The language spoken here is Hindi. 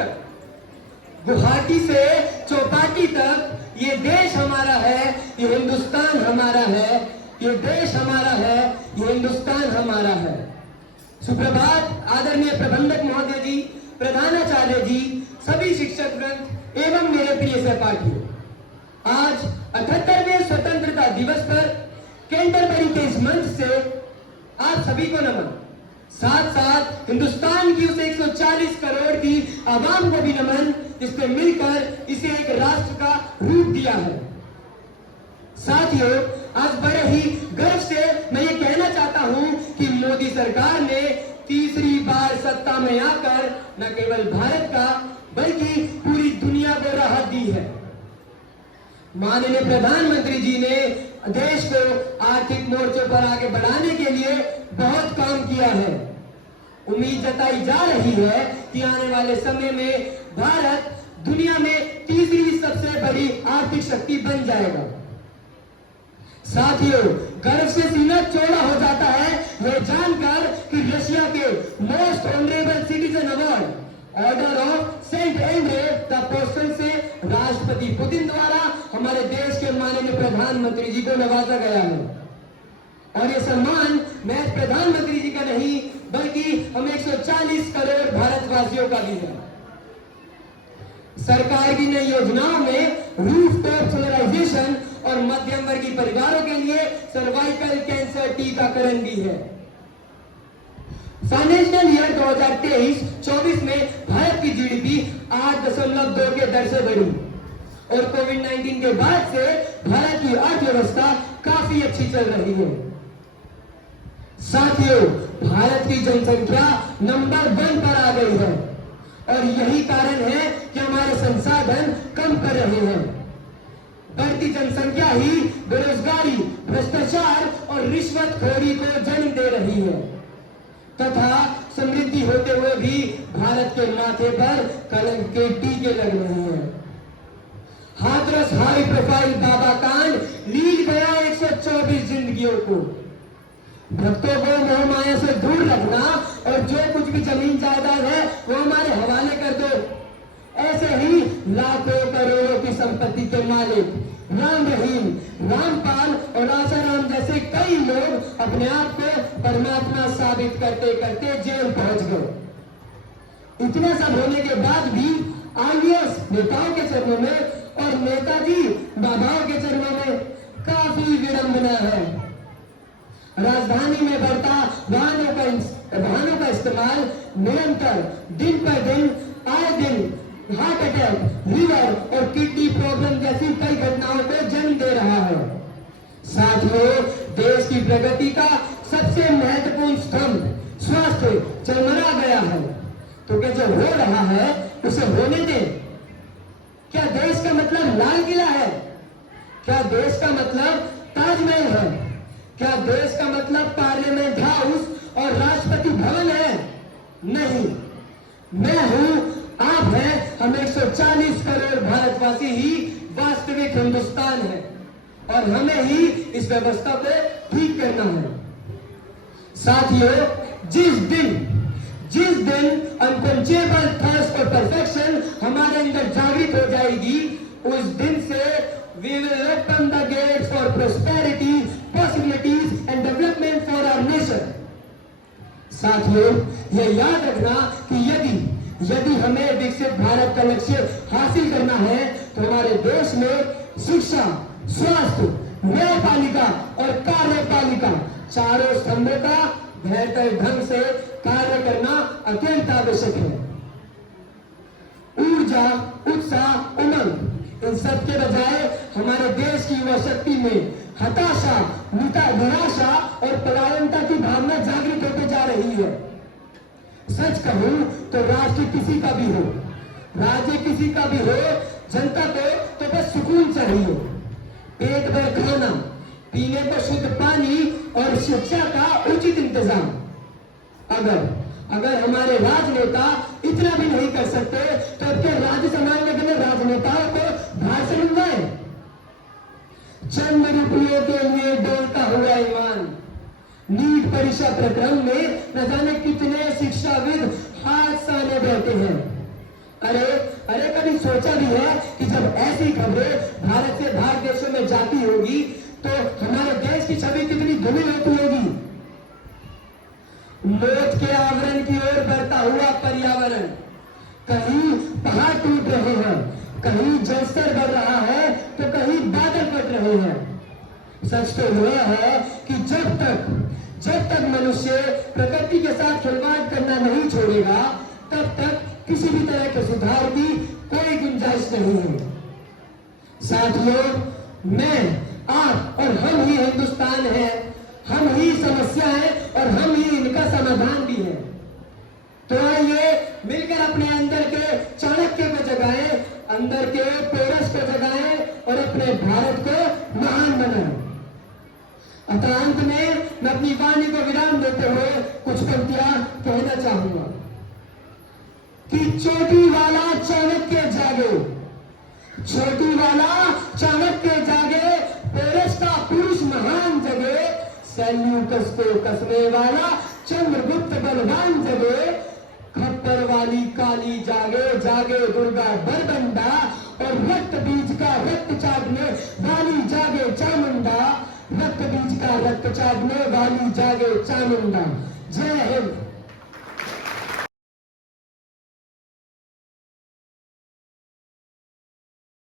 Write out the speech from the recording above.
तक, गुवाहाटी से चौपाटी तक ये देश हमारा है, ये हिंदुस्तान हमारा है, ये देश हमारा है, ये हिंदुस्तान हमारा है। सुप्रभात आदरणीय प्रबंधक महोदय जी, प्रधानाचार्य जी, सभी शिक्षक वृंद एवं मेरे प्रिय सहपाठियों, आज 78वें स्वतंत्रता दिवस पर कैंटरबरी के इस मंच से आप सभी को नमन, साथ साथ हिंदुस्तान की उस 140 करोड़ की आवाम को भी नमन जिसने मिलकर इसे एक राष्ट्र का रूप दिया है। साथियों, आज बड़े ही गर्व से मैं ये कहना चाहता हूं कि मोदी सरकार ने तीसरी बार सत्ता में आकर न केवल भारत का बल्कि पूरी दुनिया को राहत दी है। माननीय प्रधानमंत्री जी ने देश को आर्थिक मोर्चे पर आगे बढ़ाने के लिए बहुत काम किया है। उम्मीद जताई जा रही है कि आने वाले समय में भारत दुनिया में तीसरी सबसे बड़ी आर्थिक शक्ति बन जाएगा। साथियों, गर्व से सीना चौड़ा हो जाता है यह जानकर कि रशिया के most honourable citizen award order of saint Andrew the apostle से राष्ट्रपति पुतिन द्वारा हमारे देश के माननीय प्रधानमंत्री जी को नवाजा गया है। और ये सम्मान महज प्रधानमंत्री जी का नहीं बल्कि हम 140 करोड़ भारतवासियों का भी है। सरकार की नई योजनाओं में रूफटॉप सोलराइजेशन और मध्यम वर्गीय परिवारों के लिए सर्वाइकल कैंसर टीकाकरण भी है। फाइनेंशियल ईयर 2023-24 में भारत की जीडीपी 8.2 के दर से बढ़ी और कोविड-19 के बाद से भारत की अर्थव्यवस्था काफी अच्छी चल रही है। साथियों, भारत की जनसंख्या नंबर 1 पर आ गई है और यही कारण है कि हमारे संसाधन कम कर रहे हैं। बढ़ती जनसंख्या ही बेरोजगारी, भ्रष्टाचार और रिश्वतखोरी को जन्म दे रही है तथा समृद्धि होते हुए भी भारत के माथे पर कलंक के टीके लग रहे हैं। हाथरस हाई प्रोफाइल बाबा कांड लीड गया 124 जिंदगियों को। भक्तों को मोह माया से दूर रखना और जो कुछ भी जमीन जायदाद है वो हमारे हवाले कर दो। ऐसे ही लाखों करोड़ों की संपत्ति के मालिक राम रहीम, रामपाल और आसाराम जैसे कई लोग अपने आप को परमात्मा साबित करते करते जेल पहुंच गए। इतना सब होने के बाद भी आईएएस नेताओं के चरणों में और नेताजी बाबाओं के चरणों में काफी विडंबना है। राजधानी में बढ़ता वाहनों का इस्तेमाल निरंतर दिन पर दिन आए दिन हार्ट अटैक, लीवर और किडनी प्रॉब्लम जैसी कई घटनाओं को जन्म दे रहा है। साथियों, देश की प्रगति का सबसे महत्वपूर्ण स्तंभ स्वास्थ्य चरमरा गया है। तो क्या जो हो रहा है उसे होने दें। क्या देश का मतलब लाल किला है? क्या देश का मतलब ताजमहल है? क्या देश का मतलब पार्लियामेंट हाउस और राष्ट्रपति भवन है? नहीं। मैं हूं, आप हैं, हम 140 करोड़ भारतवासी ही वास्तविक हिंदुस्तान है और हमें ही इस व्यवस्था को ठीक करना है। साथियों, जिस दिन अनक्वेंचेबल थर्स्ट फॉर परफेक्शन हमारे अंदर जागृत हो जाएगी, उस दिन से we will open the gates for prosperity, possibilities and development for our nation. साथियों, यह याद रखना कि यदि हमें विकसित भारत का लक्ष्य हासिल करना है तो हमारे देश में शिक्षा, स्वास्थ्य, न्यायपालिका और कार्यपालिका चारों स्तंभों का बेहतर ढंग से कार्य करना अत्यंत आवश्यक है। ऊर्जा, उत्साह, उमंग इन सब के बजाय हमारे देश की युवा शक्ति में हताशा, निराशा और पलायनता की भावना जागृत होते जा रही है। सच कहूं तो राष्ट्र किसी का भी हो, राज्य किसी का भी हो, जनता को तो बस सुकून चाहिए, पेट भर खाना, पीने को शुद्ध पानी और शिक्षा का उचित इंतजाम। अगर हमारे राजनेता इतना भी नहीं कर सकते तो अब क्या राज्य संभालने के लिए राजनेताओं को बाहर से मंगवाए? चंद रुपयों के लिए डोलता हुआ ईमान। नीट परीक्षा प्रक्रम में न जाने कितने शिक्षाविद हाथ साले बैठे हैं। अरे अरे कभी सोचा भी है कि जब ऐसी खबरें भारत से बाहर देशों में जाती होगी तो हमारे देश की छवि कितनी धुमिल होती होगी। मौत के आवरण की ओर बढ़ता हुआ पर्यावरण, कहीं पहाड़ टूट रहे हैं, कहीं जलस्तर बढ़ रहा है तो कहीं बादल फट रहे हैं। सच तो यह है कि जब तक मनुष्य प्रकृति के साथ खिलवाड़ करना नहीं छोड़ेगा तब तक किसी भी तरह के सुधार की कोई गुंजाइश नहीं है। साथियों, मैं, आप और हम ही हिंदुस्तान है, हम ही समस्या है और हम ही इनका समाधान भी है। तो आइए मिलकर अपने अंदर के चाणक्य को जगाएं, अंदर के पोरस को जगाएं और अपने भारत को महान बनाएं। अतः अंत में मैं अपनी वाणी को विराम देते हुए कुछ पंक्तियां कहना चाहूंगा कि चोटी वाला चाणक्य जागे, चोटी वाला चाणक्य जागे, पेरिस का पुरुष महान जगे, सेल्यूकस को कसने वाला चंद्रगुप्त बलवान जगे, खप्पर वाली काली जागे, जागे दुर्गा बरबंडा, और रक्त बीज का रक्त चाटने वाली जागे चामुंडा, रक्त बीज का रक्त चाटने वाली जागे चामुंडा। जय हिंद।